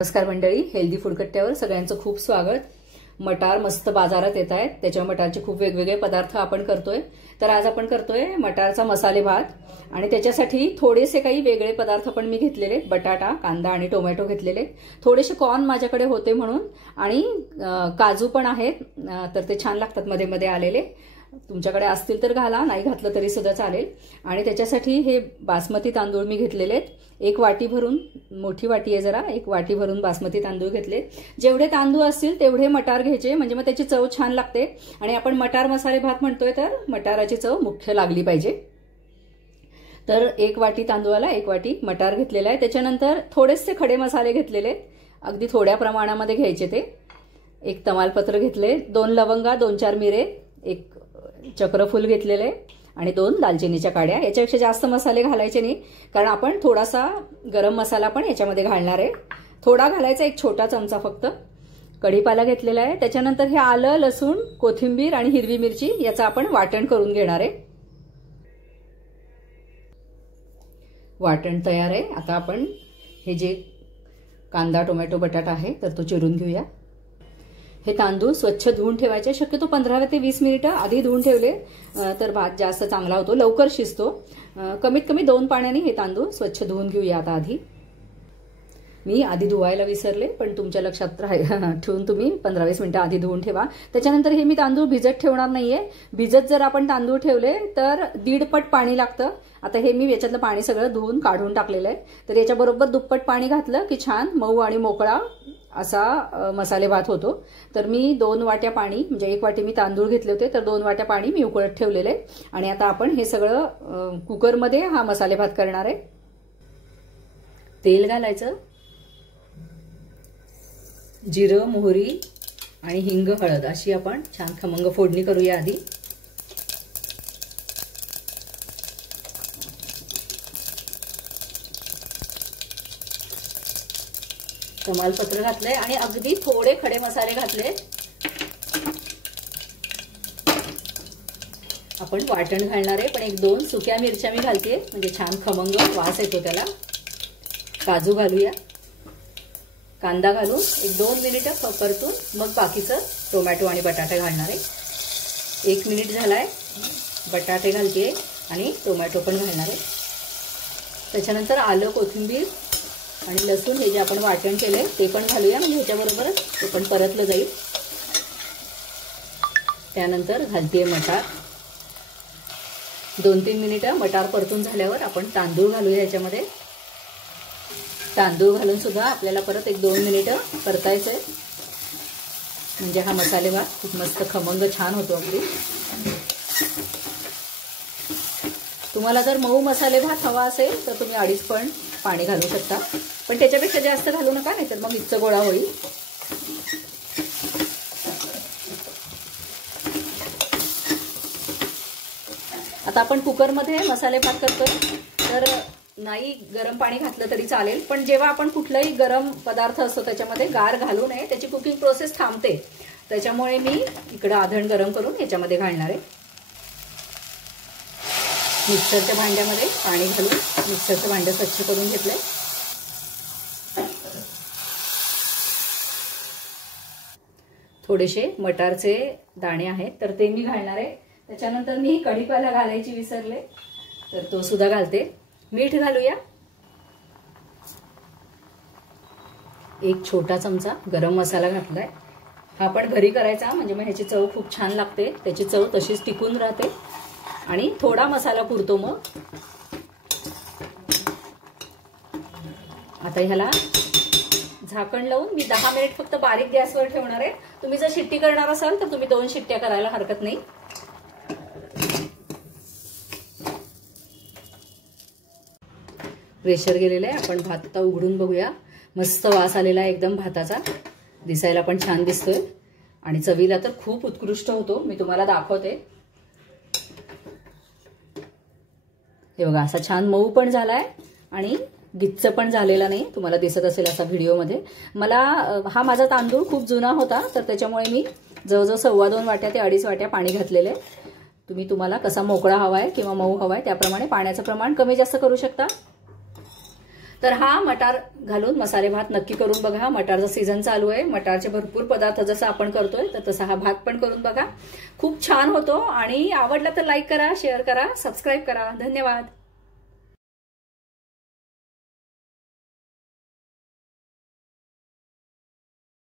नमस्कार मंडळी, healthy food कट्ट्यावर सगळ्यांचं खूप स्वागत। मटार मस्त बाजारात येत आहेत, त्याच्या मटारचे खूप वेगवेगळे पदार्थ आपण करतोय। तर आज आपण करतोय मटारचा मसाले भात आणि त्याच्यासाठी थोडेसे काही वेगळे पदार्थ पण मी घेतलेले, बटाटा, कांदा आणि टोमॅटो घेतलेले, थोडेसे कॉर्न माझ्याकडे होते म्हणून, आणि काजू पण आहेत, तर ते छान लागतात मध्ये मध्ये आलेले। तुमच्याकडे असतील तर घाला, नाही घातलं तरी सुद्धा चालेल। आणि त्याच्यासाठी हे बासमती तांदूळ मी घेतलेले आहेत, एक वाटी भरून, मोठी वाटी आहे जरा, एक वाटी भरून बासमती तांदूळ घेतले। जेवढे तांदूळ असतील तेवढे मटार घ्यायचे, म्हणजे मग त्याची चव छान लागते। आणि आपण मटार मसाले भात म्हणतोय तर मटाराची चव मुख्य लागली पाहिजे। तर एक वाटी तांदूळाला एक वाटी मटार घेतलेला आहे। त्याच्यानंतर थोडेसे खडे मसाले घेतलेले, अगदी थोड्या प्रमाणामध्ये घ्यायचे ते। एक तमालपत्र घेतले, 2 लवंगा, 2-4 मिरे, एक चक्रफूल घेतलेले आणि 2 दालचिनीच्या काड्या। याच्यापेक्षा जास्त मसाले घालायचे नाही, कारण आपण थोडासा गरम मसाला पण याच्यामध्ये घालणार आहे, थोडा घालायचा, एक छोटा चमचा फक्त। कढीपाला घेतलेला आहे। त्याच्यानंतर हे आलं, लसूण, कोथिंबीर आणि हिरवी मिरची याचं आपण वाटण करून घेणार आहे। वाटण तयार आहे। आता आपण हे जे कांदा, टोमॅटो, बटाटा आहे तर तो चिरून घेऊया। हे तांदूळ स्वच्छ धुवून ठेवायचे, शक्यतो 15 ते 20 मिनिटं आधी धुवून ठेवले तर भात जास्त चांगला होतो, लवकर शिजतो। कमीत कमी 2 पाण्याने हे तांदूळ स्वच्छ धुवून घेऊया। आता आधी मी आधी धुवायला विसरले, पण तुमच्या लक्षात ठेवून तुम्ही 15-20 मिनिटं आधी धुवून ठेवा। त्याच्यानंतर हे मी तांदूळ भिजत ठेवणार नाहीये, भिजत जर आपण तांदूळ ठेवले तर 1.5 पट पाणी लागतं। आता हे मी याच्यातलं पाणी सगळं धुवून काढून टाकलेलं आहे, तर याच्याबरोबर 2 पट पाणी घातलं की छान मऊ आणि मोकळा असा मसाले भात होतो। तर मी 2 वाट्या पाणी, म्हणजे 1 वाटी मी तांदूळ घेतले होते तर 2 वाट्या पाणी मी उकळत ठेवलेले। आणि आता आपण हे सगळं कुकरमध्ये हा मसाले भात करणार आहे। तेल घालायचं, जिरं, मोहरी आणि हिंग, हळद अशी आपण छान खमंग फोडणी करूया आधी। तमालपत्र घातलंय आणि अगदी थोडे खडे मसाले घातले। आपण वाटण घालणार आहे, पण 1-2 सुक्या मिरच्या मी घालते, म्हणजे छान खमंग वास येतो त्याला। काजू घालूया, कांदा घालून 1-2 मिनिटं परतून मग बाकीचं टोमॅटो आणि बटाटे घालणार आहे। 1 मिनिट झालाय, बटाटे घालते आणि टोमॅटो पण घालणार आहे। त्याच्यानंतर आलं, कोथिंबीर आणि लसूण हे जे आपण वाटण केलंय ते पण घालूया, म्हणजे ह्याच्याबरोबरच ते पण परतलं जाईल। त्यानंतर घालतेय मटार, 2-3 मिनिटं मटार परतून झाल्यावर आपण तांदूळ घालूया ह्याच्यामध्ये। तांदूळ घालून सुद्धा आपल्याला परत 1-2 मिनिटं परतायचंय, म्हणजे हा मसाले भात खूप मस्त खमंग छान होतो अगदी। तुम्हाला जर मऊ मसाले भात हवा असेल तर तुम्ही 2.5 पट पाणी घालू शकता, पण त्याच्यापेक्षा जास्त घालू नका, नाहीतर मग इतका गोळा होईल। आता आपण कुकरमध्ये मसाले भात करतोय, तर नाही गरम पाणी घातलं तरी चालेल, पण जेव्हा आपण कुठलाही गरम पदार्थ असतो त्याच्यामध्ये गार घालू नये, त्याची कुकिंग प्रोसेस थांबते। त्याच्यामुळे मी इकडं आधण गरम करून याच्यामध्ये घालणार आहे। मिक्सरच्या भांड्यामध्ये पाणी घालून मिक्सरचं भांडं स्वच्छ करून घेतलंय। थोडेसे मटारचे दाणे आहेत तर ते मी घालणार आहे। त्याच्यानंतर मी कढीपाला घालायची विसरले, तर तो सुद्धा घालते। मीठ घालूया, 1 छोटा चमचा गरम मसाला घातलाय। हा पण घरी करायचा, म्हणजे मग ह्याची चव खूप छान लागते, त्याची चव तशीच टिकून राहते आणि थोडा मसाला पुरतो मग। आता ह्याला झाकण लावून मी 10 मिनिट फक्त बारीक गॅसवर ठेवणार आहे। तुम्ही जर शिट्टी करणार असाल तर तुम्ही 2 शिट्ट्या करायला हरकत नाही। प्रेशर गेलेलं आहे, आपण भात आता उघडून बघूया। मस्त वास आलेला आहे एकदम भाताचा, दिसायला पण छान दिसतोय आणि चवीला तर खूप उत्कृष्ट होतो। मी तुम्हाला दाखवते, हे बघा, असा छान मऊ पण झालाय आणि गिच्च पण झालेला नाही, तुम्हाला दिसत असेल असा व्हिडिओमध्ये। मला हा माझा तांदूळ खूप जुना होता, तर त्याच्यामुळे मी जवळजवळ 2.25 वाट्या ते 2.5 वाट्या पाणी घातलेले। तुम्हाला कसा मोकळा हवाय किंवा मऊ हवाय त्याप्रमाणे पाण्याचं प्रमाण कमी जास्त करू शकता। तर हा मटार घालून मसाले भात नक्की करून बघा. मटारचा सीझन चालू आहे, मटारचे भरपूर पदार्थ जसं आपण करतोय तर तसा हा भात पण करून बघा. खूप छान होतो. आणि आवडला तर लाईक करा, शेअर करा, सबस्क्राईब करा. धन्यवाद.